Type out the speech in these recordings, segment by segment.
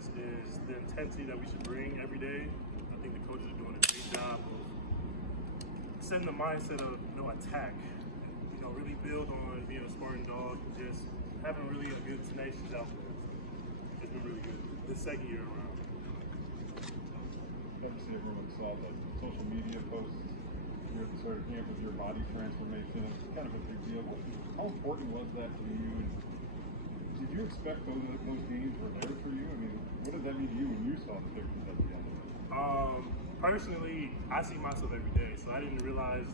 practice is the intensity that we should bring every day. I think the coaches are doing a great job of setting the mindset of attack. Really build on being a Spartan dog and just having really a good tenacious outfit. So it's been really good this second year around. Obviously, everyone saw the social media posts here at the start of camp with your body transformation. It's kind of a big deal. How important was that to you? And did you expect those gains were there for you? I mean, what did that mean to you when you saw the pictures at the end of it? Personally, I see myself every day, so I didn't realize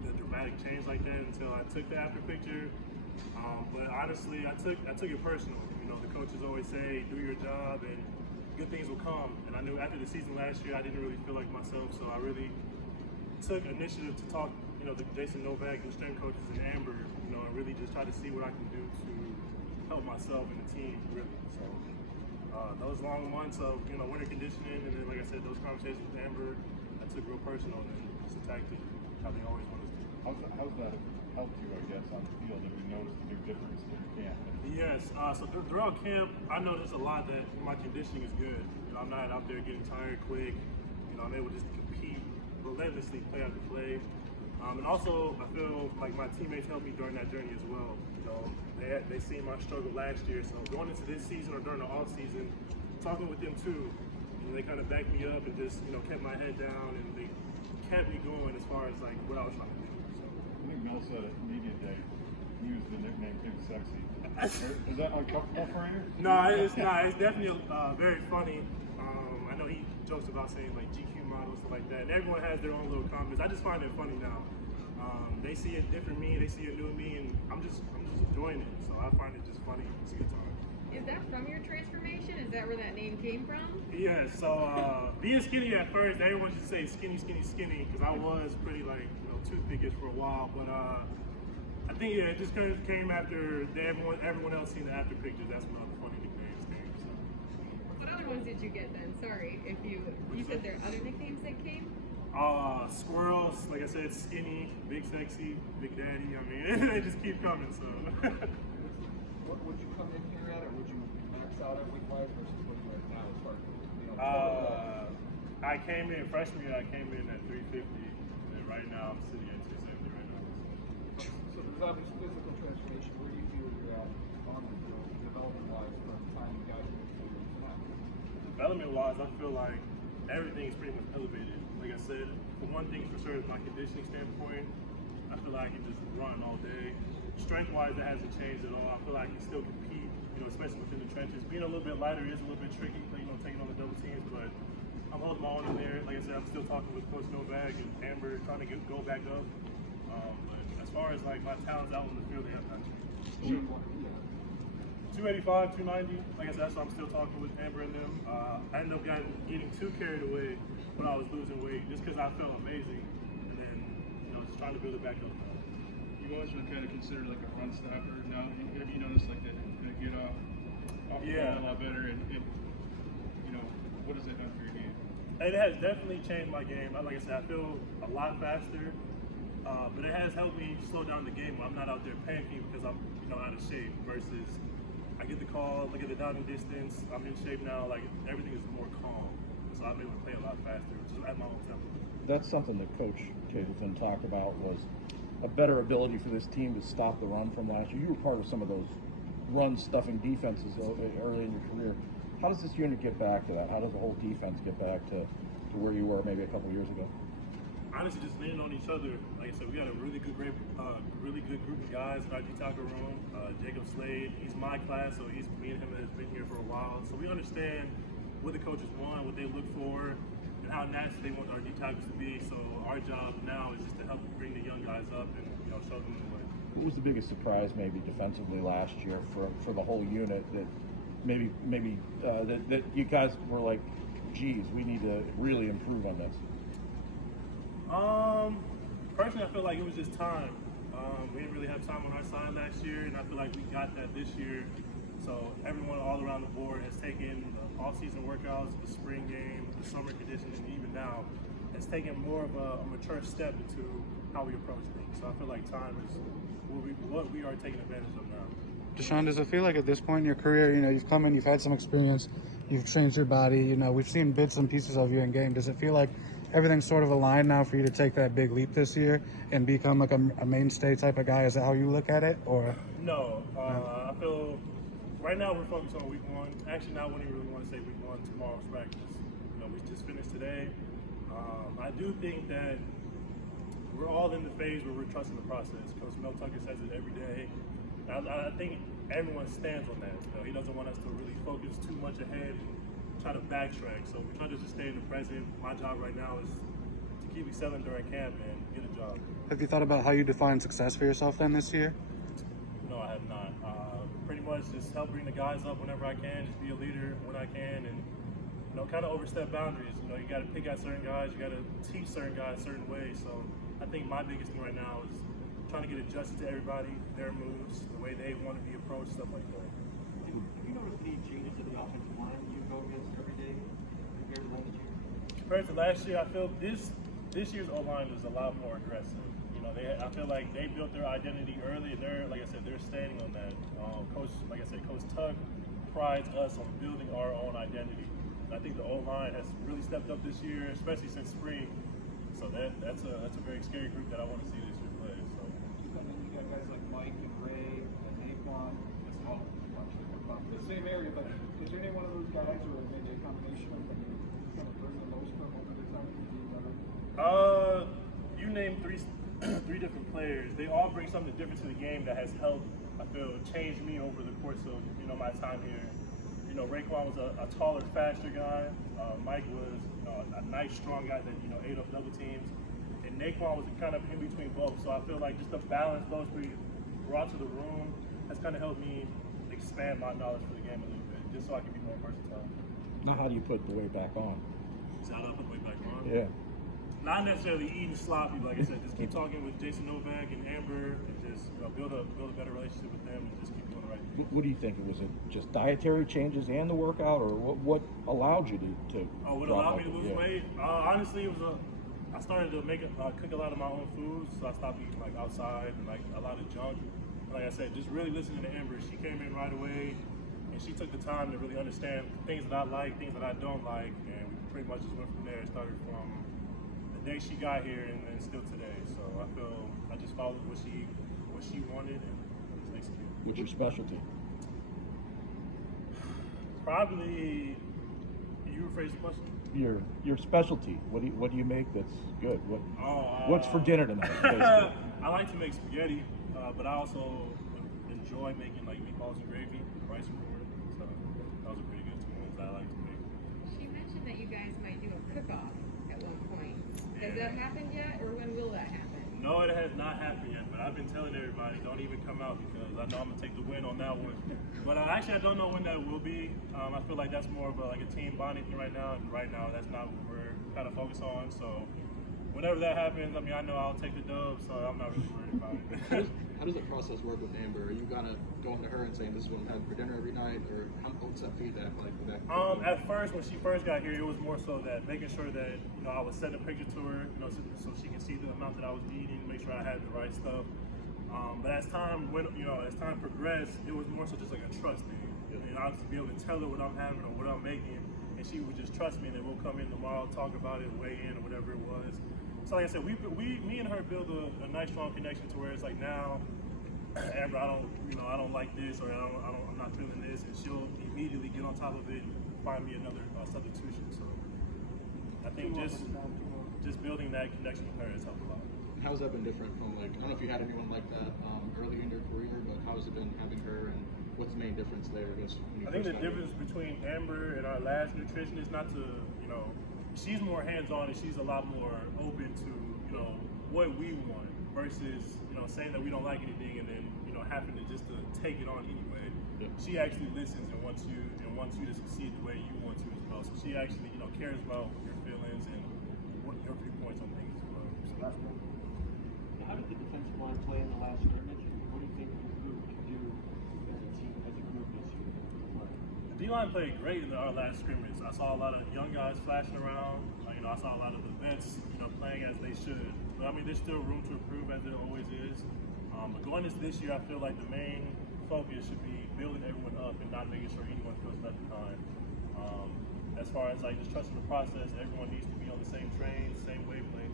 the dramatic change like that until I took the after picture. But honestly, I took it personal. The coaches always say, do your job and good things will come. And I knew after the season last year, I didn't really feel like myself, so I really took initiative to talk, to Jason Novak, the strength coaches, and Amber, and really just try to see what I can do to help myself and the team, really. So those long months of, winter conditioning, and then, like I said, those conversations with Amber, I took real personal, and then just attacked it how they always want us to. How's that helped you, I guess, on the field? Have you noticed a big difference in camp? Yes, so throughout camp, I noticed a lot that my conditioning is good. I'm not out there getting tired quick. I'm able just to compete relentlessly, play after play. And also, I feel like my teammates helped me during that journey as well. They seen my struggle last year, so going into this season or during the off season, talking with them too, they kind of backed me up and just kept my head down, and they kept me going as far as like what I was trying to do. So. I think Mel said at media day, he used the nickname Big Sexy. Is that uncomfortable for you? No, it's not. It's definitely very funny. I know he jokes about saying like GQ models, stuff like that, and everyone has their own little comments. I just find it funny now. They see a different me, they see a new me, and I'm just enjoying it. So I find it just funny. It's a good time. Is that from your transformation? Is that where that name came from? Yeah. So being skinny at first, everyone just say skinny, skinny, skinny, because I was pretty like toothpickish for a while. But I think it just kind of came after everyone else seen the after pictures. That's when all the funny nicknames came. So. What other ones did you get then? Sorry, if you said there are other nicknames that came. Squirrels, like I said, skinny, big sexy, big daddy. I mean, they just keep coming. So. What would you come in here at, or would you max out at weight wise versus what you are now as far as I came in freshman year. I came in at 350, and right now I'm sitting at 270 right now. So there's obviously physical transformation. Where do you feel you're at on the field, development wise, from the time you got here to now? Development wise, I feel like everything is pretty much elevated. Like I said, for one thing for sure, my conditioning standpoint, I feel like I can just run all day. Strength-wise, that hasn't changed at all. I feel like I can still compete, especially within the trenches. Being a little bit lighter is a little bit tricky, taking on the double teams, but I'm holding my own in there. Like I said, I'm still talking with Coach Novak and Amber, trying to go back up. But as far as like my talents out on the field, they have not changed. 285, 290. Like I said, that's why I'm still talking with Amber and them. I ended up getting too carried away when I was losing weight, just because I felt amazing, and then just trying to build it back up. You've always been kind of considered like a run stopper. Now, have you noticed like that get off the ball a lot better? And what has it done for your game? It has definitely changed my game. Like I said, I feel a lot faster, but it has helped me slow down the game. I'm not out there panicking because I'm out of shape. Versus, I get the call, look at the down distance. I'm in shape now. Like everything is more calm, so I'm able to play a lot faster, which is at my own tempo. That's something that Coach Capleton talked about, was a better ability for this team to stop the run from last year. You were part of some of those run-stuffing defenses early in your career. How does this unit get back to that? How does the whole defense get back to where you were maybe a couple of years ago? Honestly, just leaning on each other. Like I said, we got a really good group of guys in our D-tackle room. Jacob Slade, he's my class, so me and him has been here for a while. So we understand what the coaches want, what they look for, and how nasty they want our D-tackles to be. So our job now is just to help bring the young guys up and show them the way. What was the biggest surprise maybe defensively last year for the whole unit that maybe that you guys were like, geez, we need to really improve on this? Personally, I feel like it was just time. We didn't really have time on our side last year, and I feel like we got that this year. So everyone all around the board has taken the off-season workouts, the spring game, the summer conditioning, and even now, has taken more of a mature step into how we approach things. So I feel like time is what we are taking advantage of now. Dashaun, does it feel like at this point in your career, you've come in, you've had some experience, You've changed your body. You know, we've seen bits and pieces of you in game. Does it feel like everything's sort of aligned now for you to take that big leap this year and become like a mainstay type of guy? Is that how you look at it, or? No, I feel right now we're focused on week one. Actually, I wouldn't really want to say week one. Tomorrow's practice. You know, we just finished today. I do think that we're all in the phase where we're trusting the process. Coach Mel Tucker says it every day. I think everyone stands on that. You know, he doesn't want us to really focus too much ahead and try to backtrack. So we try to just stay in the present. My job right now is to keep excelling during camp and get a job. Have you thought about how you define success for yourself then this year? No, I have not. Pretty much just help bring the guys up whenever I can, just be a leader when I can, and you know, kind of overstep boundaries. You know, you got to pick out certain guys, you got to teach certain guys certain ways. So I think my biggest thing right now is trying to get adjusted to everybody, their moves, the way they want to be approached, stuff like that. Have you noticed any changes to the offensive line you go against every day compared to last year? Compared to last year, I feel this year's O-line is a lot more aggressive. You know, I feel like they built their identity early, and like I said, they're standing on that. Coach Tuck prides us on building our own identity. And I think the O-line has really stepped up this year, especially since spring. So that's a very scary group that I want to see this year play. So You got guys like Mike and Ray and Naquan. It's all the same area, but is there any one of those guys or maybe a combination of them you kind of bring the most from over the time to be better? You named three different players. They all bring something different to the game that has helped, I feel, change me over the course of my time here. You know, Raekwon was a taller, faster guy. Mike was a nice, strong guy that ate up double teams, and Naquan was kind of in between both. So I feel like just the balance those three brought to the room has kind of helped me expand my knowledge for the game a little bit, just so I can be more versatile. Now, how do you put the weight back on? Shout out, put the weight back on. Yeah. Not necessarily eating sloppy, but like I said, just keep talking with Jason Novak and Amber, and just build a better relationship with them, and just keep doing the right thing. What do you think? Was it just dietary changes and the workout, or what allowed you to What drop allowed me to lose yeah. weight? Honestly, it was I started to cook a lot of my own foods, so I stopped eating like outside and like a lot of junk. And like I said, just really listening to Amber. She came in right away, and she took the time to really understand things that I like, things that I don't like, and we pretty much just went from there. It started from the day she got here and then still today. So I feel I just followed what she wanted and just executed. What's your specialty? Probably. Can you rephrase the question? Your specialty. What do you make that's good? What's for dinner tonight? Basically? I like to make spaghetti, but I also enjoy making like meatballs and gravy, rice and corn. So those are pretty good two ones I like to make. She mentioned that you guys might do a cook-off at one point. Has that happened yet, or when will that happen? No, it has not happened yet, but I've been telling everybody don't even come out because I know I'm gonna take the win on that one. But actually, I don't know when that will be. I feel like that's more of a team bonding thing right now, and right now that's not what we're kind of focused on. So whenever that happens, I mean, I know I'll take the dub, so I'm not really worried about it. How does the process work with Amber? Are you gonna going to her and saying this is what I'm having for dinner every night, or what's that feedback like? At first, when she first got here, it was more so that making sure that I was sending a picture to her, so she can see the amount that I was eating, make sure I had the right stuff. But as time progressed, it was more so just like a trust thing. And I was to be able to tell her what I'm having or what I'm making, and she would just trust me, and then we'll come in tomorrow, talk about it, weigh in, or whatever it was. So like I said, me and her build a nice strong connection to where it's like now, Amber, I don't like this, or I'm not feeling this, and she'll immediately get on top of it and find me another substitution. So I think just building that connection with her has helped a lot. How's that been different from I don't know if you had anyone like that early in your career, but how has it been having her, and what's the main difference there? I think the difference between Amber and our last nutritionist, not to she's more hands-on and she's a lot more open to what we want versus saying that we don't like anything and then having to just to take it on anyway. Yep. She actually listens and wants you to succeed the way you want to as well. So she actually cares about your feelings and what your viewpoints on things as well. So that's cool. How did the defensive line play in the last scrimmage? What do you think the group can do as a team, as a group this year? The D-line played great in our last scrimmage. I saw a lot of young guys flashing around. I saw a lot of the vets, playing as they should. But I mean, there's still room to improve, as there always is. But going into this year, I feel like the main focus should be building everyone up and not making sure anyone feels left behind. As far as like just trusting the process, everyone needs to be on the same train, same wavelength.